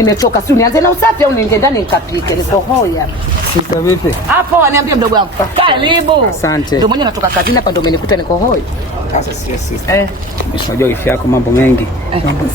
Nimetoka, si nianze na usafi au niingie ndani nikapike? Niko hoya. Sasa vipi? Hapo aniambie mdogo wangu. Karibu. Asante. Ndio mwenye natoka kazini hapa ndio umenikuta niko hoya. Sasa sister. Unajua ifi yako mambo mengi. Mambo ni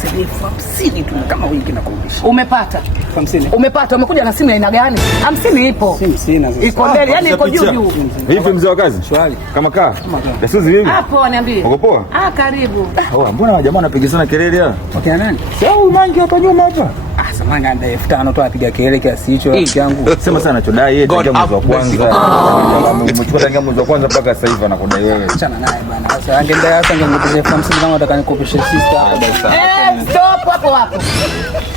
50 tu kama wingi na kurudisha. Umepata? 50. Umepata, umekuja na simu ya aina gani? 50 ipo. Simu sina sasa. Iko mbele, yani iko juu juu. Vipi mzee wa kazi? Shwari. Kama kaa. Dasuzi vipi? Hapo aniambie. Uko poa? Karibu. Mbona jamaa anapiga sana kelele hapa? Okay nani? Sio mangi hapa nyuma hapa. Samanga anda 5000 tu apiga kelele kiasi hicho rafiki yangu. Sema sana anachodai yeye tangia mwezi wa kwanza. Umechukua tangia mwezi wa kwanza mpaka sasa hivi anakodai wewe. Achana naye bwana. Sasa angeenda sasa angenipigia 50 kama nataka nikupishe sister. Stop hapo hapo.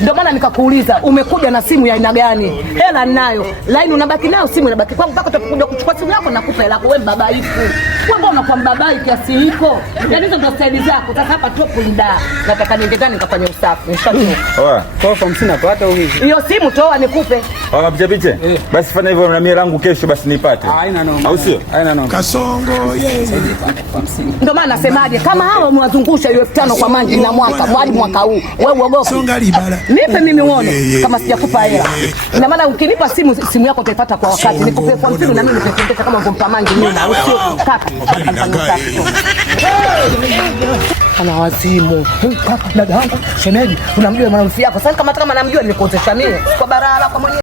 Ndio maana nikakuuliza umekuja na simu ya aina gani? Hela ninayo. Line unabaki nayo, simu inabaki kwangu mpaka utakuja kuchukua simu yako na kupa hela yako wewe mbabaifu. Wewe mbona unakuwa mbabai kiasi hiko? Yaani hizo ndio style zako. Sasa hapa top nda. Nataka niende ndani nikafanye usafi. Nishachoka. Oa. Kwa 50 napata hivi. Hiyo simu toa nikupe. Picha picha. Basi fanya hivyo na mimi langu kesho basi nipate. Haina noma. Au sio? Haina noma. Kasongo yeye. Ndio maana nasemaje kama hao mwazungusha hiyo 5000 kwa manji na mwaka mwaka huu. Wewe uogope. Songa libala. Nipe mimi uone kama sijakupa hela. Ina maana ukinipa simu yako utaipata kwa wakati. Nikupe 50 na mimi nikupe kama ngompa manji mimi. Usio kaka. Ana wazimu. Kaka dada yangu shemeji unamjua mwanamfia yako. Sasa kama namjua nilikuozesha mimi kwa barala kwa mwenye